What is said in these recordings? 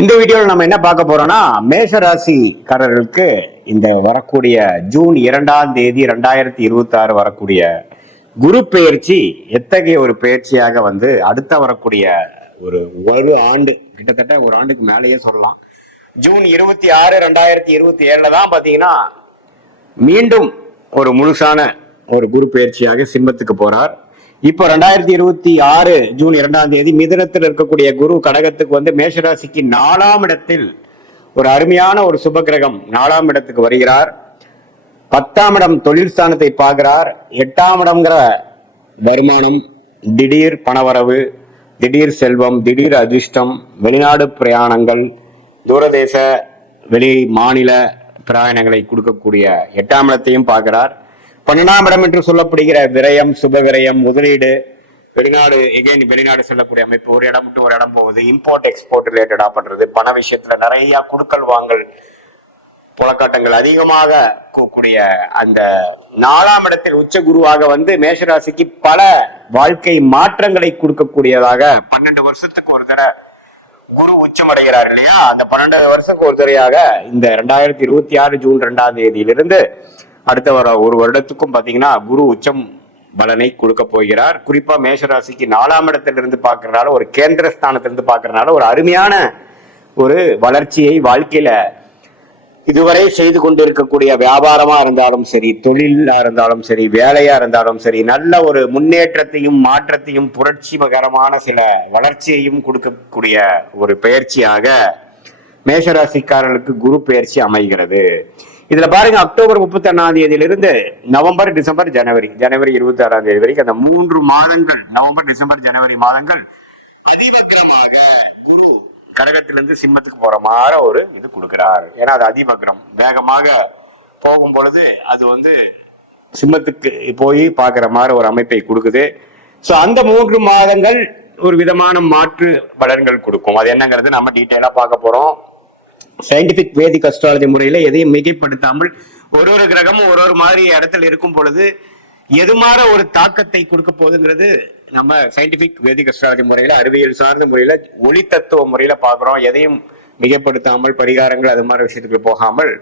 இந்த வீடியோவில் நம்ம என்ன பார்க்க போறோம்னா, மேஷ ராசிக்காரர்களுக்கு இந்த வரக்கூடிய ஜூன் 2ஆம் தேதி 2026 வரக்கூடிய குரு பெயர்ச்சி எத்தகைய ஒரு பெயர்ச்சியாக அடுத்த வரக்கூடிய ஒரு ஆண்டு, கிட்டத்தட்ட ஒரு ஆண்டுக்கு மேலேயே சொல்லலாம். ஜூன் 26 2027 தான் பாத்தீங்கன்னா மீண்டும் ஒரு முழுசான ஒரு குரு பெயர்ச்சியாக சிம்மத்துக்கு போறார். இப்போ 2026 ஜூன் 2ஆம் தேதி மிதுனத்தில் இருக்கக்கூடிய குரு கடகத்துக்கு மேஷராசிக்கு 4ஆம் இடத்தில் ஒரு அருமையான ஒரு சுபகிரகம் 4ஆம் இடத்துக்கு வருகிறார். 10ஆம் இடம் தொழில் ஸ்தானத்தை பார்க்கிறார். 8ஆம் இடம்ங்கிற வருமானம், திடீர் பணவரவு, திடீர் செல்வம், திடீர் அதிர்ஷ்டம், வெளிநாடு பிரயாணங்கள், தூரதேச வெளி மாநில பிரயாணங்களை கொடுக்கக்கூடிய 8ஆம் இடத்தையும் பார்க்கிறார். 12ஆம் இடம் என்று சொல்லப்படுகிற விரயம், சுப விரயம், முதலீடு, வெளிநாடு செல்லக்கூடிய அமைப்பு, ஒரு இடம் விட்டு ஒரு இடம் போகுது, இம்போர்ட் எக்ஸ்போர்ட் ரிலேட்டடா பண்றது, பண விஷயத்துல நிறைய குடுக்கல் வாங்கல் புழக்காட்டங்கள் அதிகமாக கூடிய அந்த 4ஆம் இடத்தில் உச்ச குருவாக மேஷராசிக்கு பல வாழ்க்கை மாற்றங்களை கொடுக்கக்கூடியதாக 12 வருஷத்துக்கு ஒரு தடவை குரு உச்சம் அடைகிறார் இல்லையா? அந்த 12 வருஷத்துக்கு ஒரு தடையாக இந்த 2026 ஜூன் 2ஆம் தேதியிலிருந்து அடுத்த ஒரு வருடத்துக்கும் பாத்தீங்கன்னா குரு உச்சம் பலனை கொடுக்க போகிறார். குறிப்பா மேஷராசிக்கு 4ஆம் இடத்திலிருந்து பார்க்கறதுனால, ஒரு கேந்திர ஸ்தானத்திலிருந்து பார்க்கறதுனால ஒரு அருமையான ஒரு வளர்ச்சியை வாழ்க்கையில இதுவரை செய்து கொண்டிருக்கக்கூடிய வியாபாரமா இருந்தாலும் சரி, தொழிலா இருந்தாலும் சரி, வேலையா இருந்தாலும் சரி, நல்ல ஒரு முன்னேற்றத்தையும் மாற்றத்தையும் புரட்சிகரமான சில வளர்ச்சியையும் கொடுக்கக்கூடிய ஒரு பயிற்சியாக மேஷராசிக்காரர்களுக்கு குரு பயிற்சி அமைகிறது. இதுல பாருங்க, அக்டோபர் 31ஆம் தேதியிலிருந்து நவம்பர், டிசம்பர், ஜனவரி 26ஆம் தேதி வரைக்கும் அந்த 3 மாதங்கள், நவம்பர், டிசம்பர், ஜனவரி மாதங்கள் அதிவக்ரமாக குரு கடகத்திலிருந்து சிம்மத்துக்கு போற மாதிரி ஒரு இது கொடுக்கிறார். ஏன்னா அது அதிவக்ரம், வேகமாக போகும் பொழுது அது சிம்மத்துக்கு போய் பாக்குற மாதிரி ஒரு அமைப்பை கொடுக்குது. சோ அந்த 3 மாதங்கள் ஒரு விதமான மாற்று பலன்கள் கொடுக்கும். அது என்னங்கிறது நம்ம டீட்டெயிலா பார்க்க போறோம். சயின்டிபிக் வேதிக் அஸ்ட்ராலஜி முறையில எதையும் மிகைப்படுத்தாமல் ஒரு கிரகமும் ஒரு மாதிரி இடத்துல இருக்கும் பொழுது எது மாதிரி ஒரு தாக்கத்தை கொடுக்க போகுதுங்கிறது நம்ம சயின்டிபிக் வேதிக் அஸ்ட்ராலஜி முறையில, அறிவியல் சார்ந்த முறையில, ஒளி தத்துவ முறையில பாக்குறோம். எதையும் மிகைப்படுத்தாமல், பரிகாரங்கள் அது மாதிரி விஷயத்துக்கு போகாமல்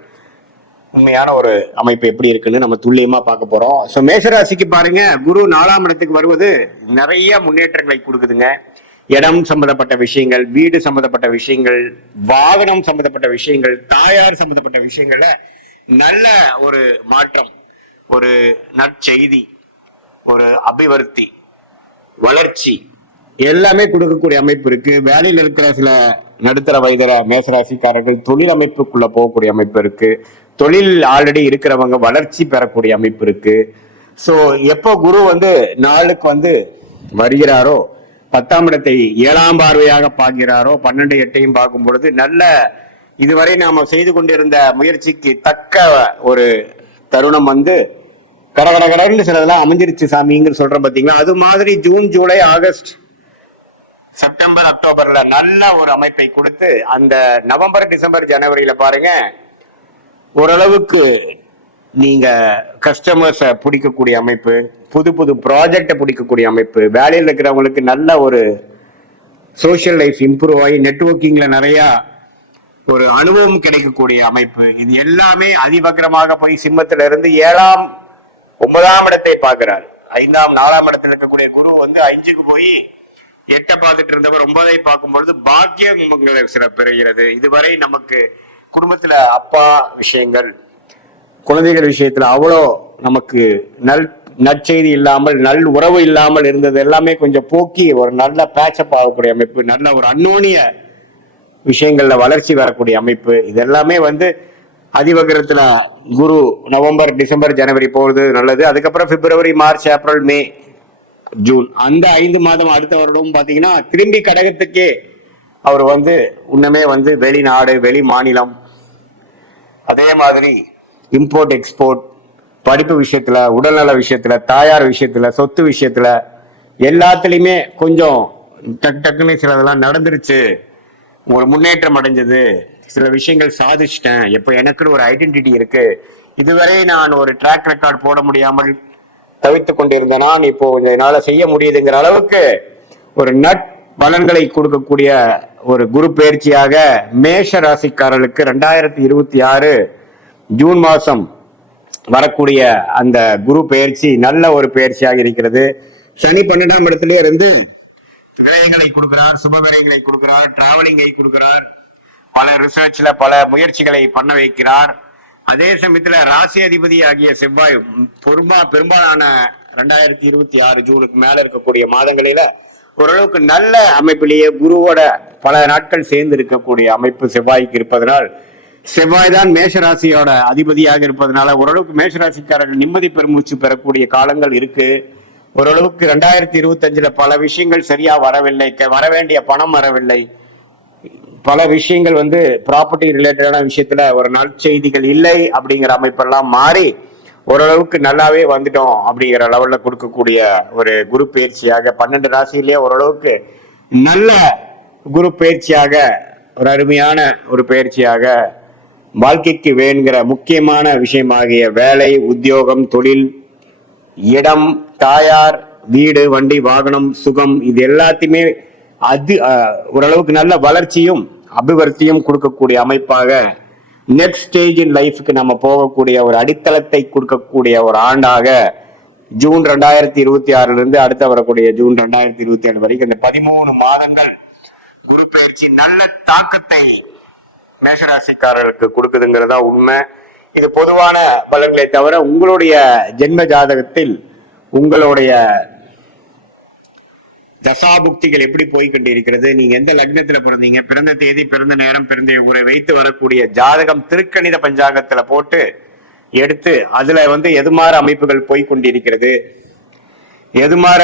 உண்மையான ஒரு அமைப்பு எப்படி இருக்குன்னு நம்ம துல்லியமா பார்க்க போறோம். சோ மேஷராசிக்கு பாருங்க, குரு 4ஆம் இடத்துக்கு வருவது நிறைய முன்னேற்றங்களை கொடுக்குதுங்க. இடம் சம்பந்தப்பட்ட விஷயங்கள், வீடு சம்பந்தப்பட்ட விஷயங்கள், வாகனம் சம்பந்தப்பட்ட விஷயங்கள், தாயார் சம்பந்தப்பட்ட விஷயங்கள்ல நல்ல ஒரு மாற்றம், ஒரு நற்செய்தி, ஒரு அபிவிருத்தி, வளர்ச்சி எல்லாமே கொடுக்கக்கூடிய அமைப்பு இருக்கு. வேலையில் இருக்கிற சில நடுத்தர வயதர மேசராசிக்காரர்கள் தொழில் அமைப்புக்குள்ள போகக்கூடிய அமைப்பு இருக்கு. தொழில் ஆல்ரெடி இருக்கிறவங்க வளர்ச்சி பெறக்கூடிய அமைப்பு இருக்கு. சோ எப்போ குரு நாளுக்கு வருகிறாரோ, 10ஆம் இடத்தை 7ஆம் பார்வையாக பார்க்கிறாரோ, 12 8ஐயும் பார்க்கும் பொழுது நல்ல இதுவரை நாம செய்து கொண்டிருந்த முயற்சிக்கு தக்க ஒரு தருணம் கடகடகடன்னு சிலதெல்லாம் அமைஞ்சிருச்சு சாமிங்கிற சொல்றோம் பாத்தீங்களா? அது மாதிரி ஜூன், ஜூலை, ஆகஸ்ட், செப்டம்பர், அக்டோபர்ல நல்ல ஒரு அமைப்பை கொடுத்து அந்த நவம்பர், டிசம்பர், ஜனவரியில பாருங்க ஓரளவுக்கு நீங்க கஸ்டமர்ஸ பிடிக்கக்கூடிய அமைப்பு, புது புது ப்ராஜெக்ட பிடிக்கக்கூடிய அமைப்பு, வேலையில் இருக்கிறவங்களுக்கு நல்ல ஒரு சோசியல் லைஃப் இம்ப்ரூவ் ஆகி நெட்வொர்க்கிங்ல நிறைய ஒரு அனுபவம் கிடைக்கக்கூடிய அமைப்பு, இது எல்லாமே அதிவக்ரமாக போய் சிம்மத்தில இருந்து 7ஆம் 9ஆம் இடத்தை பார்க்கிறார். 5ஆம் 4ஆம் இடத்துல இருக்கக்கூடிய குரு 5க்கு போய் 8 பார்த்துட்டு இருந்தவர் 9ஐ பார்க்கும் பொழுது பாக்கியங்களை சில பெறுகிறது. இதுவரை நமக்கு குடும்பத்துல அப்பா விஷயங்கள், குழந்தைகள் விஷயத்துல அவ்வளோ நமக்கு நற்செய்தி இல்லாமல், நல் உறவு இல்லாமல் இருந்தது எல்லாமே கொஞ்சம் போக்கி ஒரு நல்ல பேட்சப் ஆகக்கூடிய அமைப்பு, நல்ல ஒரு அந்யோன்ய விஷயங்கள்ல வளர்ச்சி வரக்கூடிய அமைப்பு, இது எல்லாமே அதிவகரத்துல குரு நவம்பர், டிசம்பர், ஜனவரி போறது நல்லது. அதுக்கப்புறம் பிப்ரவரி, மார்ச், ஏப்ரல், மே, ஜூன் அந்த 5 மாதம் அடுத்த வருடம் பாத்தீங்கன்னா திரும்பி கடகத்துக்கே அவர் இன்னமே வெளிநாடு, வெளி மாநிலம், அதே மாதிரி இம்போர்ட் எக்ஸ்போர்ட், படிப்பு விஷயத்துல, உடல்நல விஷயத்துல, தாயார் விஷயத்துல, சொத்து விஷயத்துல எல்லாத்துலயுமே கொஞ்சம் டக்குன்னு சிலதெல்லாம் நடந்துருச்சு, ஒரு முன்னேற்றம் அடைஞ்சது, சில விஷயங்கள் சாதிச்சிட்டேன், இப்ப எனக்குன்னு ஒரு ஐடென்டிட்டி இருக்கு, இதுவரை நான் ஒரு ட்ராக் ரெக்கார்ட் போட முடியாமல் தவித்துக் கொண்டிருந்த நான் இப்போ என்னால செய்ய முடியுதுங்கிற அளவுக்கு ஒரு பலன்களை கொடுக்கக்கூடிய ஒரு குரு பயிற்சியாக மேஷ ராசிக்காரர்களுக்கு 2026 ஜூன் மாசம் வரக்கூடிய அந்த குரு பயிற்சி நல்ல ஒரு பயிற்சியாக இருக்கிறது. சனி 12ஆம் இடத்துல இருந்து விரயங்களை கொடுக்கிறார், சுப விரயங்களை கொடுக்கிறார், டிராவலிங்கை கொடுக்கிறார், பல ரிசர்ச்ல பல முயற்சிகளை பண்ண வைக்கிறார். அதே சமயத்துல ராசி அதிபதி ஆகிய செவ்வாய் பெரும்பாலான 2026 ஜூனுக்கு மேல இருக்கக்கூடிய மாதங்களில ஓரளவுக்கு நல்ல அமைப்பிலேயே குருவோட பல நாட்கள் சேர்ந்து இருக்கக்கூடிய அமைப்பு செவ்வாய்க்கு இருப்பதனால், செவ்வாய் தான் மேஷராசியோட அதிபதியாக இருப்பதனால ஓரளவுக்கு மேஷராசிக்காரர்கள் நிம்மதி பெருமூச்சு பெறக்கூடிய காலங்கள் இருக்கு. ஓரளவுக்கு 2025 பல விஷயங்கள் சரியா வரவில்லை, வர வேண்டிய பணம் வரவில்லை, பல விஷயங்கள் ப்ராப்பர்ட்டி ரிலேட்டடான விஷயத்துல ஒரு நற்செய்திகள் இல்லை அப்படிங்கிற அமைப்பெல்லாம் மாறி ஓரளவுக்கு நல்லாவே வந்துட்டோம் அப்படிங்கிற லெவல்ல கொடுக்கக்கூடிய ஒரு குரு பயிற்சியாக 12 ராசியிலேயே ஓரளவுக்கு நல்ல குரு பயிற்சியாக ஒரு அருமையான ஒரு பயிற்சியாக வாழ்க்கைக்கு வேணுங்கிற முக்கியமான விஷயமாகிய வேலை, உத்தியோகம், தொழில், இடம், தாயார், வீடு, வண்டி, வாகனம், சுகம், இது எல்லாத்தையுமே ஓரளவுக்கு நல்ல வளர்ச்சியும் அபிவிருத்தியும் கொடுக்கக்கூடிய அமைப்பாக நெக்ஸ்ட் ஸ்டேஜ் இன் லைஃப்க்கு நம்ம போகக்கூடிய ஒரு அடித்தளத்தை கொடுக்கக்கூடிய ஒரு ஆண்டாக ஜூன் 2026 இருந்து அடுத்த வரக்கூடிய ஜூன் 2027 வரைக்கும் இந்த 13 மாதங்கள் குரு பயிற்சி நல்ல தாக்கத்தை மேஷராசிக்காரர்களுக்கு கொடுக்குதுங்கிறதா உண்மை. இது பொதுவான பலன்களை தவிர உங்களுடைய ஜென்ம ஜாதகத்தில் உங்களுடைய தசாபுக்திகள் எப்படி போய்கொண்டிருக்கிறது, நீங்க எந்த லக்னத்துல பிறந்தீங்க, பிறந்த தேதி, பிறந்த நேரம், பிறந்த ஊரை வைத்து வரக்கூடிய ஜாதகம் திருக்கணித பஞ்சாங்கத்துல போட்டு எடுத்து அதுல எதுமாற அமைப்புகள் போய்கொண்டிருக்கிறது, எதுமாற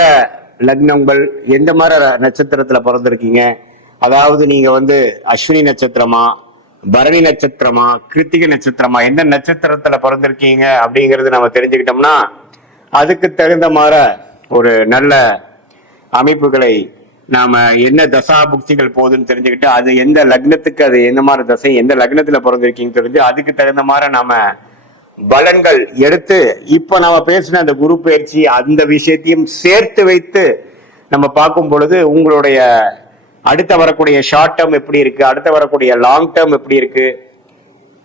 லக்னங்கள், எந்த மாதிரி நட்சத்திரத்துல பிறந்திருக்கீங்க, அதாவது நீங்க அஸ்வினி நட்சத்திரமா, பரணி நட்சத்திரமா, கிருத்திகை நட்சத்திரமா, எந்த நட்சத்திரத்துல பிறந்திருக்கீங்க அப்படிங்கிறது நம்ம தெரிஞ்சுக்கிட்டோம்னா அதுக்கு தகுந்த மாதிரி ஒரு நல்ல அமைப்புகளை நாம என்ன தசா புக்திகள் போகுதுன்னு தெரிஞ்சுக்கிட்டு அது எந்த லக்னத்துக்கு அது என்ன மாதிரி தசை, எந்த லக்னத்துல பிறந்திருக்கீங்க தெரிஞ்சு அதுக்கு தகுந்த மாதிரி நாம பலன்கள் எடுத்து இப்ப நம்ம பேசின அந்த குரு பயிற்சி அந்த விஷயத்தையும் சேர்த்து வைத்து நம்ம பார்க்கும் பொழுது உங்களுடைய அடுத்த வரக்கூடிய ஷார்ட் டேர்ம் எப்படி இருக்கு, அடுத்த வரக்கூடிய லாங் டேர்ம் எப்படி இருக்கு,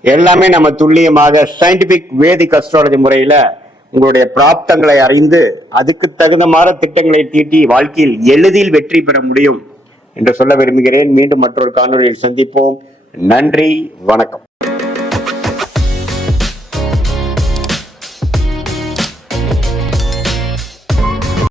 எல்லாமே நம்ம துல்லியமாக சயின்டிபிக் வேதிக் அஸ்ட்ராலஜி முறையில உங்களுடைய பிராப்தங்களை அறிந்து அதுக்கு தகுந்த மாதிரி திட்டங்களை தீட்டி வாழ்க்கையில் எளிதில் வெற்றி பெற முடியும் என்று சொல்ல விரும்புகிறேன். மீண்டும் மற்றொரு காணொலியில் சந்திப்போம். நன்றி, வணக்கம்.